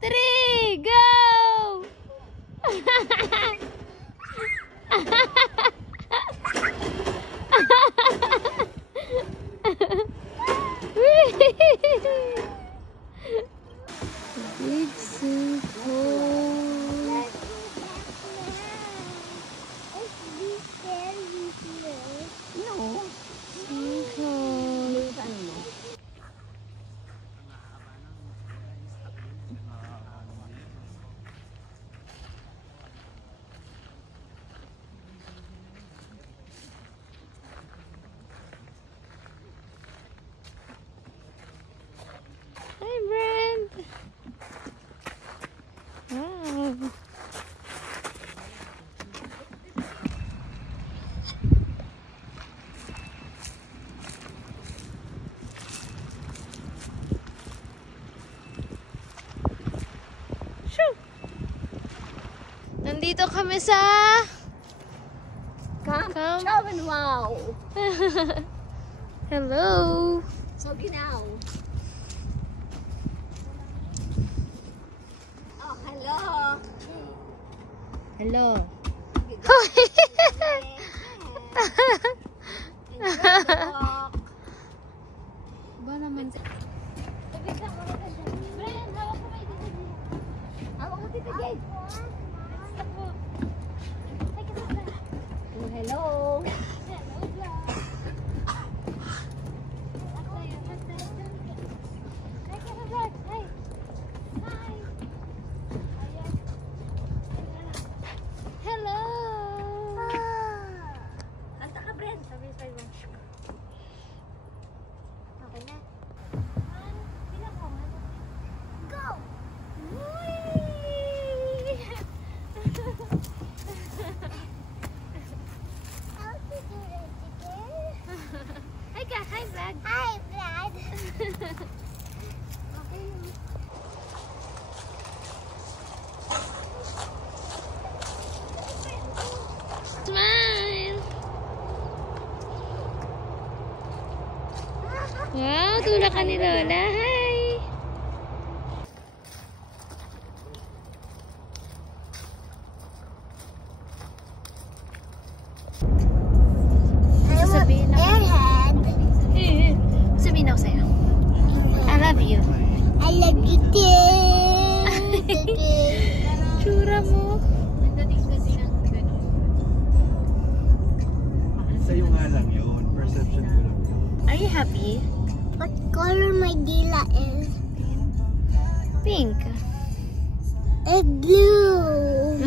Three, go! Big sinkhole. No. Sinkhole. Hi, Brent. Wow. Shoo. Nandito kami sa Camp Wow. Hello. So ginaw. Oh, hello. Hello. Ba naman. Hello. Hello. Anta ka, Brent. Sabi mo. Okay na. Go! Hi, ka. Hi, vlog. Hi, Brad. Okay. Smile. Wow, tulak ka ni Lola. Hi. Sabihin ako. Airhead. Sabihin ako sa'yo. I love you. I love you too. Tsura mo. Sa'yo nga lang yun. Perception ko lang yun. Are you happy? What color my dila is? Pink. It's blue.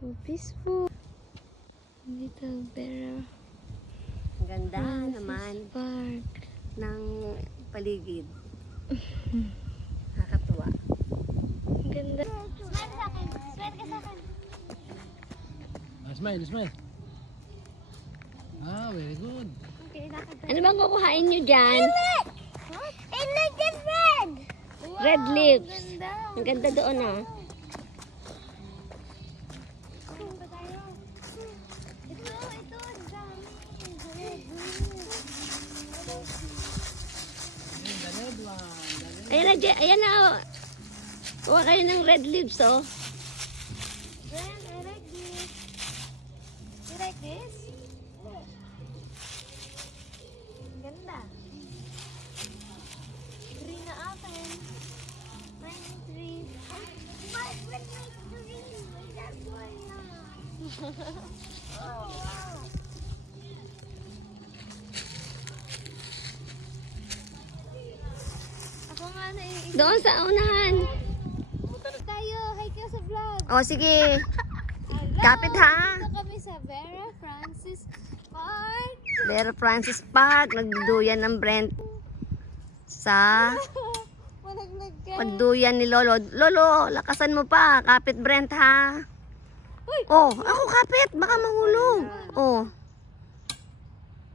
So peaceful. Little bear. Ang ganda naman Park. ng paligid. Nakakatuwa. Ang ganda. Smile sa akin. Smile ka sa akin. Smile, smile. Ah, very good. Ano bang kukuhain nyo dyan? I like the red. Red lips. Ang ganda doon ah. Ayan na, ayan na. Kuha kayo ng red lips oh. Brand, I like this. You like this? Ganda. Green na akin. Mine green. What would make green? That's one Oh, wow. Ako nga na doon sa unahan. Tayo, hi kayo sa vlog. O sige. Hello. Kapit ha. Dito kami sa Vera Francis Park. Vera Francis Park. Nagduduyan ng Brent sa Malaglag ka. pagduyan ni Lolo. Lolo, lakasan mo pa. Kapit Brent ha. Uy! Oh, ako kapit. Baka mahulog. Oh.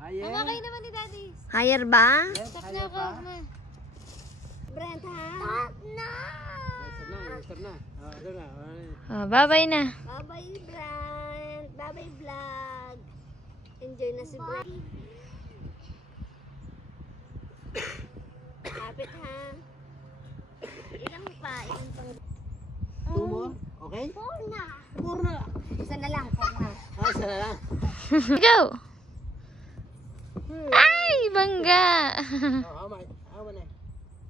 Higher. Kayo naman ni Daddy. Higher ba? Yes, Stop na higher ako. pa. Brent, ha? Stop na! Stop na. Ito na. Bye-bye na. Bye-bye, Brent. Bye-bye, vlog. Enjoy na si Brent. Kapit, ha? Ilang pa? Ilang pang... 2 more? Okay? Four na. 4 na. Isa na lang, pang na. Isa na lang. Go! Ay, bangga! How many? How many?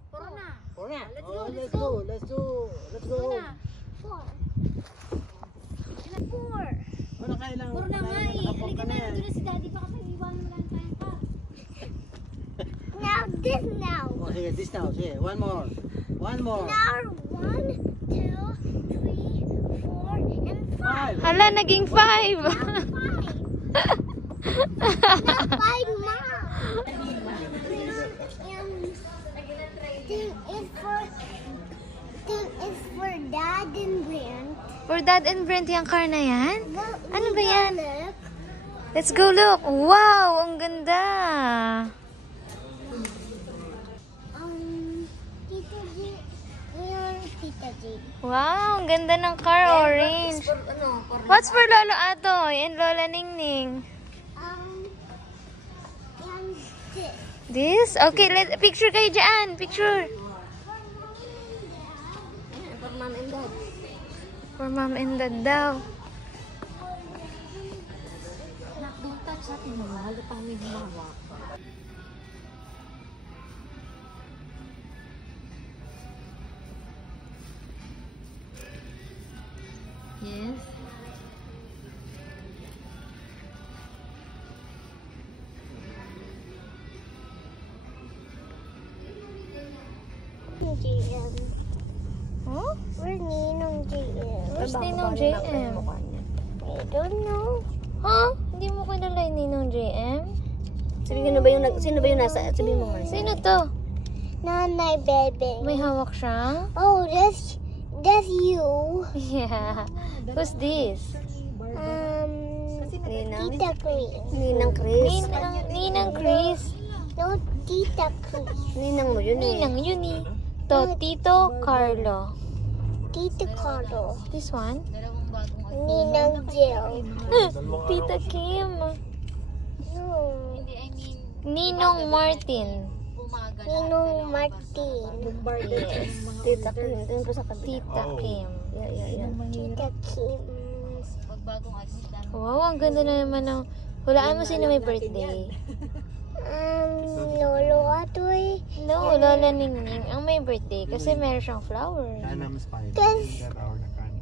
Four na. 4 na. Let's Oh, go, let's go. Let's go. Let's go. Four na. Four. Ilan? Four. Ano kailangan? Four na nga eh. Halika na. Nandun na si Daddy. Baka tayo iwanan mo lang tayong car. Now this now. Oh, here, this now. Here, one more. One more. Now 1, 2, 3, 4, and 5. 5. Hala, naging 5. Five. Not 5 now. Thing is for Dad and Brent. For Dad and Brent yung car na yan? Ano ba yan? Look. Let's go look. Wow, ang ganda. Tita G. Yung Tita G. Wow, ang ganda ng car, orange. What's for Lolo Atoy and Lola Ningning? Yung this. This? Okay, picture kayo dyan. Picture. For mom and dad. For Mom and Dad daw. Don't touch natin mo. Halo pa kami humawa. Yes. GM. Huh? We're Ninong GM. Where's Ninong JM? I don't know. Huh? Hindi mo kilala yung Ninong JM? Sino ba yung nasa? Sabihin mo man. Sino to? Nanay Bebe. May hawak siya? Oh, that's you. Yeah. Who's this? Ninang? Tita Chris. Ninang Chris. Ninang Chris. No, Tita Chris. Ninang mo yun eh. Ninang yun eh. To, Tito Carlo. Tita Carlo. This one? Ninang Jill. Tita Kim. No. Ninong Martin. Ninong Martin. Yes. Tita Kim. Doon po sa kabila. Tita Kim. Tita Kim. Wow, ang ganda na naman ng... Hulaan mo sino may birthday. Lolo Atoy. No, Lola Ningning ang may birthday kasi meron siyang flower. Sana mas 5.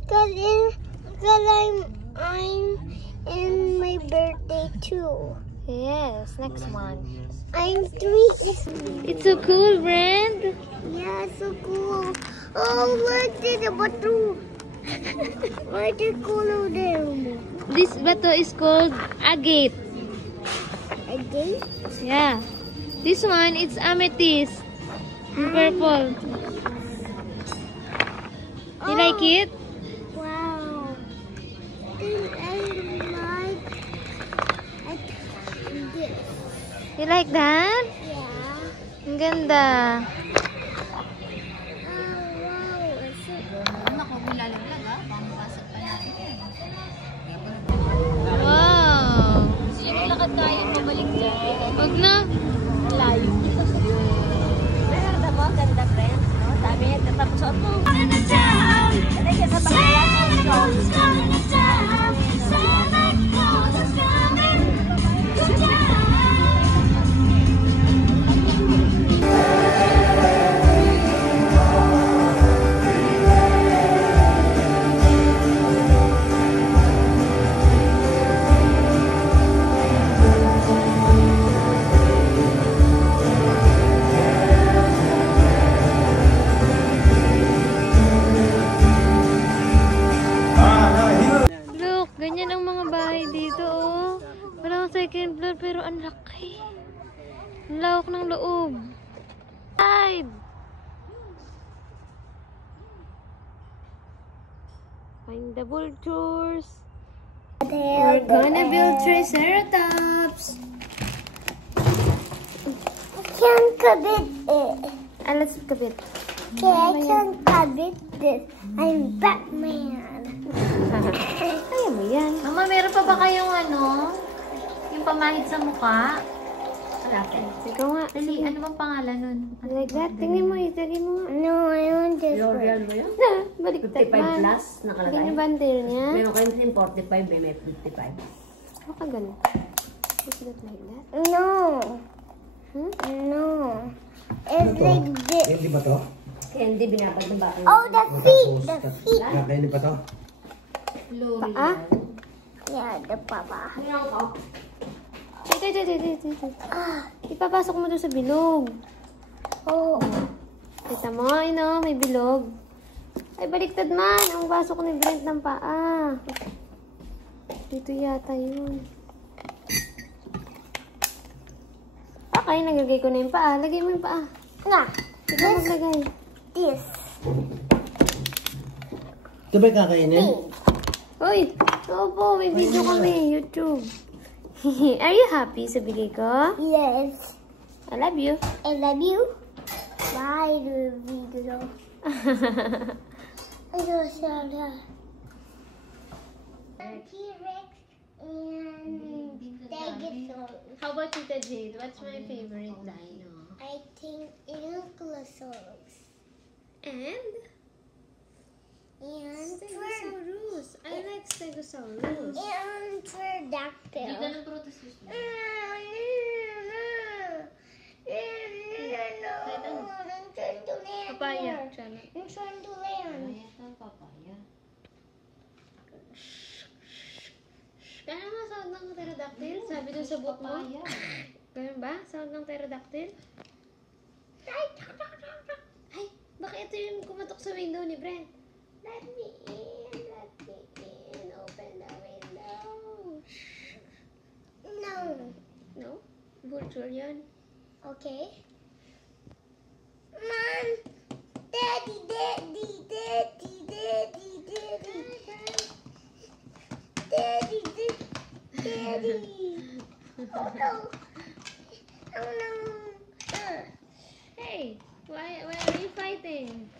Cause I'm in my birthday too. Yes, next month. I'm 3. It's so cool, Brent. Yeah, so cool. Oh, look at the bato. What's the color there? This bato is called agate. A gate? Yeah. This one, it's amethyst. In purple. You like it? Wow. Then I like this. You like that? Yeah. Ang ganda. Wow. Wow. Lakad tayo pabalik dyan. Wag na. Layo. Pero mo, ganda friend. No? Sabi niya, tapos suot mo. Ano siya sa pangalan? Look, ganyan ang mga bahay dito, oh. Walang second floor, pero ang laki. Ang lawak ng loob. Side! Find the vultures. We're gonna build Triceratops. can't commit it. Ah, let's kabit. Okay, I can't commit this. I'm Batman. Kaya mo yan. Mama, meron pa ba kayong ano? Yung pamahid sa mukha? Ikaw nga. Dali, ano bang pangalan nun? Like that? Tingnan mo, itali mo. No, I want this one. L'Oreal ba yun? Baliktad 55 man. plus nakalagay. Hindi na bundle niya. Meron kayo din 45, may 55. Ano ka ganun? Is that like that? No. Hmm? No. It's like this. Hindi ba to? Candy, binabag ng bata. Oh, the feet. The feet. Hindi ba to? Ah? Yeah, the papa. Meron ko. Ito. Ipapasok mo doon sa bilog. Oh. Kita mo, may bilog. Ay, baliktad man. Ang pasok ni Brent ng paa. Dito yata yun. Okay, nagagay ko na yung paa. Lagay mo yung paa. Yeah. Ito maglagay. This. Ito ba kakainin? Uy! Opo, may video kami. YouTube. Are you happy sa bigay ko? Yes. I love you. I love you. Bye, the video. I don't know that. T-Rex and Stegosaurus. How about Tita Jade? What's my favorite dino? I think Ankylosaurus. And? And Stegosaurus. I like Stegosaurus. and pterodactyl. Papaya. Sana. I'm trying to land. Kaya nga sound ng pterodactyl? Sabi dun sa book mo? Ganun ba? Sound ng pterodactyl? Ay, baka ito yung kumatok sa window ni Brent. Let me in. Let me in. Open the window. No. No? Vulture yan. Okay. Mom. Daddy, daddy, daddy, daddy, daddy. Daddy, daddy. Oh no. Oh no. Hey, why are you fighting?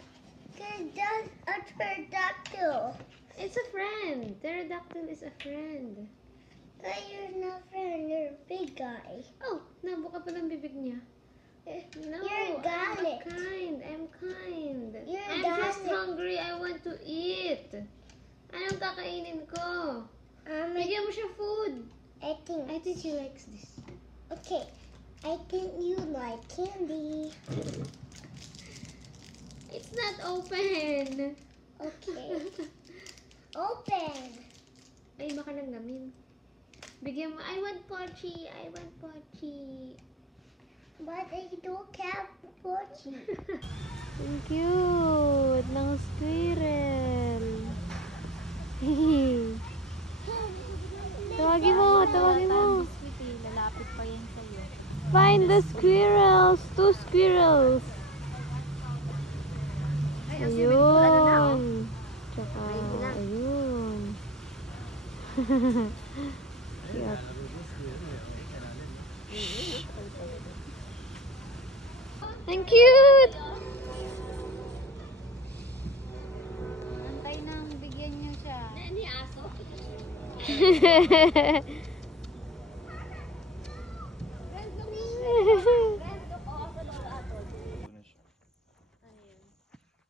Cause that's a pterodactyl. It's a friend. Pterodactyl is a friend. But you're not friend, you're a big guy. Oh, nabuka pa ng bibig niya. No, You're garlic. I'm kind. You're I'm just garlic. hungry. I want to eat. Anong kakainin ko? Bigyan mo siya food. I think she likes this. Okay. I think you like candy. It's not open. Okay. Open. Ay, baka langgamin. Bigyan mo. I want pochi. I want pochi. But I don't have pochi. Ang cute ng squirrel. Tawagin mo. Lalapit pa yan sa'yo. Find the squirrels. 2 squirrels. Ayun. Tsaka, ayun. Cute. Ang cute! Antay nang bigyan niyo siya. Ni aso?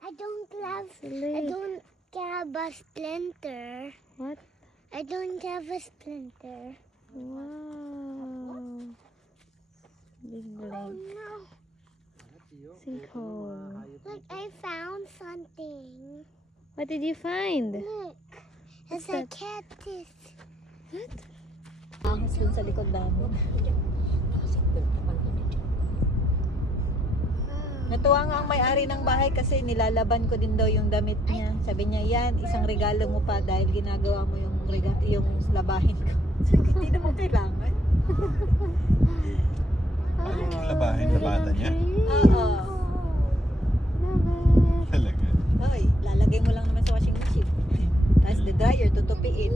I don't have a splinter. What? I don't have a splinter. Wow. Big Oh lake. no. Sinkhole. Look, I found something. What did you find? Look. It's a cactus. What? Ahos dun sa likod namin. Natuwa nga ang may-ari ng bahay kasi nilalaban ko din daw yung damit niya. Sabi niya, yan, isang regalo mo pa dahil ginagawa mo yung labahin ko. Hindi naman kailangan. Ano yung labahin? Labada niya? Oo. Talaga. Hoy, lalagay mo lang naman sa washing machine. Tapos the dryer, tutupiin.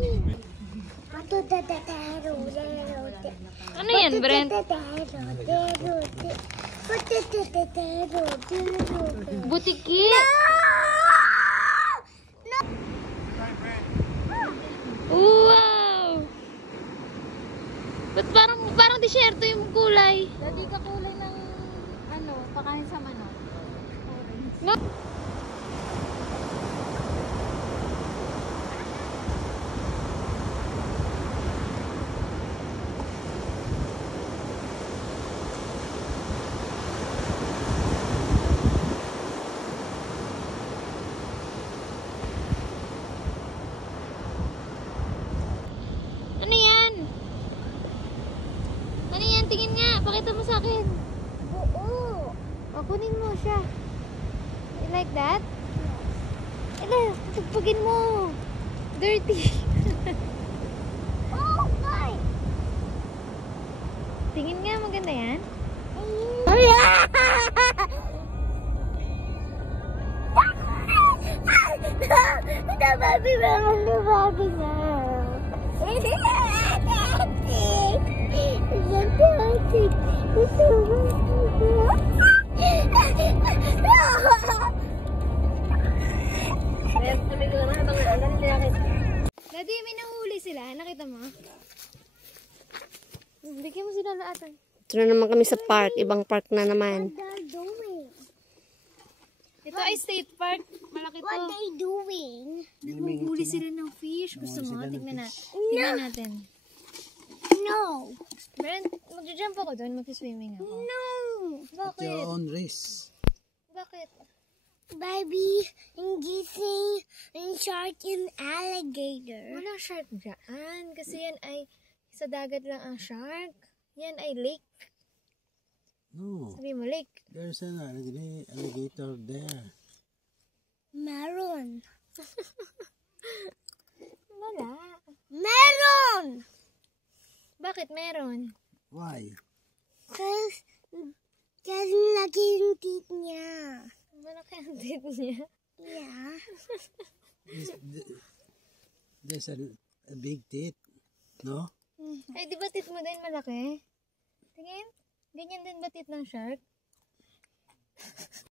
Ano yan, Brent? Butiki! Wow! Ba't parang disyerto yung kulay? Dati ka kulay ng pakain sa manok. No? Ano yan? Ano yan? Tingin nga. Pakita mo sa akin. Buo. O, kunin mo siya. You like that? Ila, tugtugin mo. Dirty. Oh, my. Tingin nga, maganda yan. The baby man, the baby man. Daddy, may nahuli sila. Nakita mo? Bigyan mo sila laatan. Ito na naman kami sa park. Ibang park na naman. They're doing. Ito ay state park. Malaki to. What they doing? Naghuli sila ng fish. Gusto mo? Tignan natin. No. Brent, mag-jump ako doon. Mag-swimming ako. No. At your Bakit? own risk. Bakit? Baby, and gising, and shark, and alligator. Walang shark dyan. Kasi yan ay sa dagat lang ang shark. Yan ay lake. No, Sabi mo, lake. there's an alligator there. Meron. Wala. Meron! Bakit meron? Why? Cause laki yung teeth niya. Malaki ang teeth niya. Yeah. There's a big teeth, no? Ay, di ba teeth mo din malaki? Tingin. Ganyan din ba teeth ng shark?